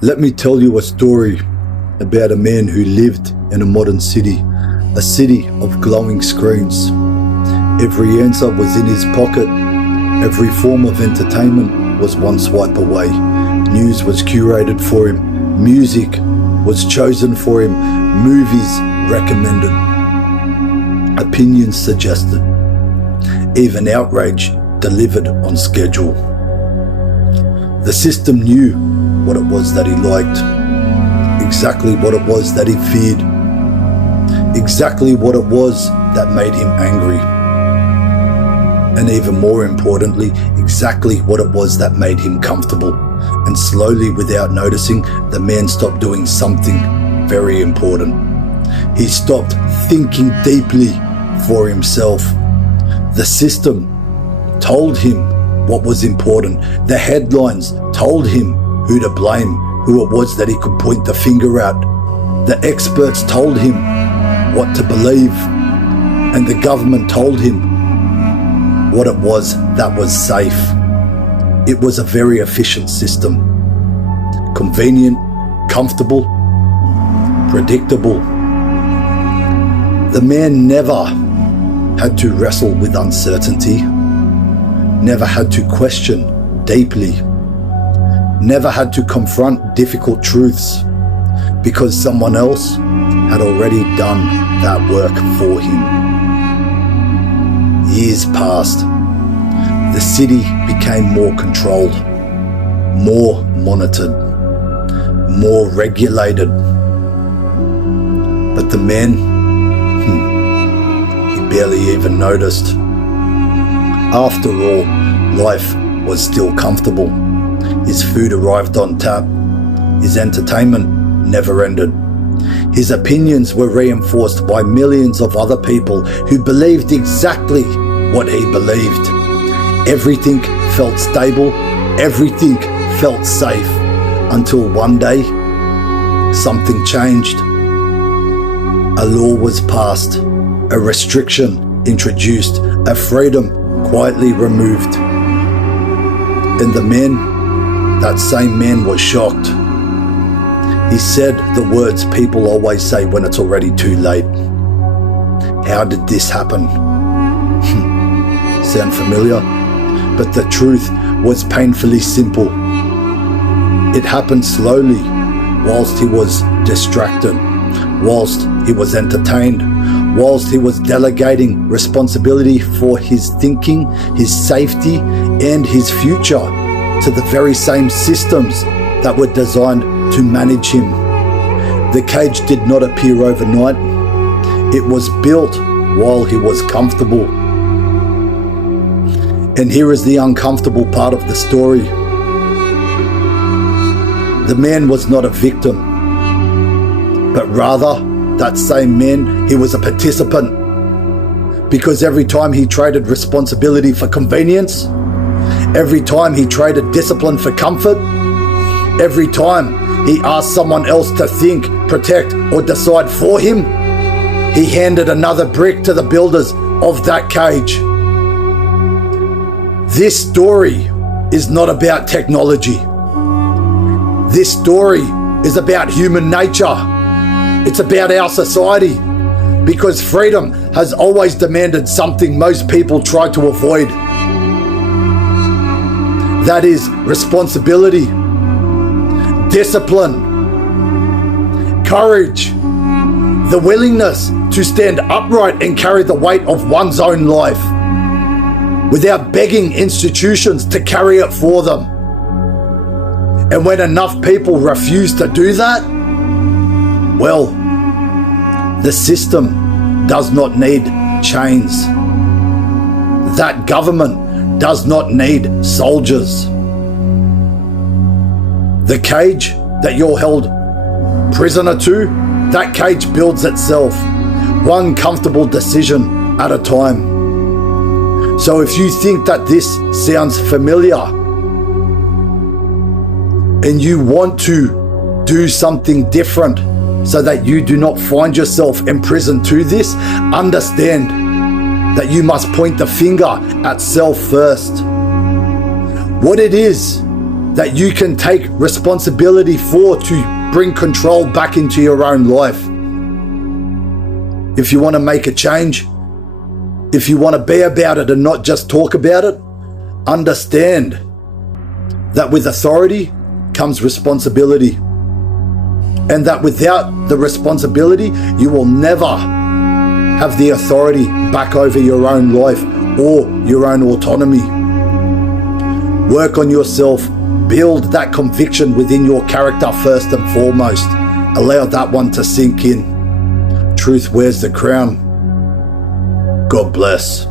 Let me tell you a story about a man who lived in a modern city, a city of glowing screens. Every answer was in his pocket. Every form of entertainment was one swipe away. News was curated for him. Music was chosen for him. Movies recommended. Opinions suggested. Even outrage delivered on schedule. The system knew what it was that he liked, exactly what it was that he feared, exactly what it was that made him angry, and even more importantly, exactly what it was that made him comfortable. And slowly, without noticing, the man stopped doing something very important. He stopped thinking deeply for himself. The system told him what was important. The headlines told him who to blame, who it was that he could point the finger at. The experts told him what to believe, and the government told him what it was that was safe. It was a very efficient system. Convenient, comfortable, predictable. The man never had to wrestle with uncertainty, never had to question deeply, never had to confront difficult truths, because someone else had already done that work for him. Years passed. The city became more controlled, more monitored, more regulated. But the man, he barely even noticed. After all, life was still comfortable. His food arrived on tap. His entertainment never ended. His opinions were reinforced by millions of other people who believed exactly what he believed. Everything felt stable. Everything felt safe. Until one day, something changed. A law was passed. A restriction introduced. A freedom quietly removed. And the man, that same man, was shocked. He said the words people always say when it's already too late. How did this happen? Sound familiar? But the truth was painfully simple. It happened slowly, whilst he was distracted, whilst he was entertained, whilst he was delegating responsibility for his thinking, his safety, and his future to the very same systems that were designed to manage him. The cage did not appear overnight. It was built while he was comfortable. And here is the uncomfortable part of the story. The man was not a victim, but rather, that same man, he was a participant. Because every time he traded responsibility for convenience, every time he traded discipline for comfort, every time he asked someone else to think, protect, or decide for him, he handed another brick to the builders of that cage. This story is not about technology. This story is about human nature. It's about our society, because freedom has always demanded something most people try to avoid. That is responsibility, discipline, courage, the willingness to stand upright and carry the weight of one's own life without begging institutions to carry it for them. And when enough people refuse to do that, well, the system does not need chains. That government does not need soldiers. The cage that you're held prisoner to, that cage builds itself, one comfortable decision at a time. So if you think that this sounds familiar and you want to do something different so that you do not find yourself imprisoned to this, understand that you must point the finger at self first. What it is that you can take responsibility for to bring control back into your own life. If you want to make a change, if you want to be about it and not just talk about it, understand that with authority comes responsibility, and that without the responsibility, you will never have the authority back over your own life or your own autonomy. Work on yourself. Build that conviction within your character first and foremost. Allow that one to sink in. Truth wears the crown. God bless.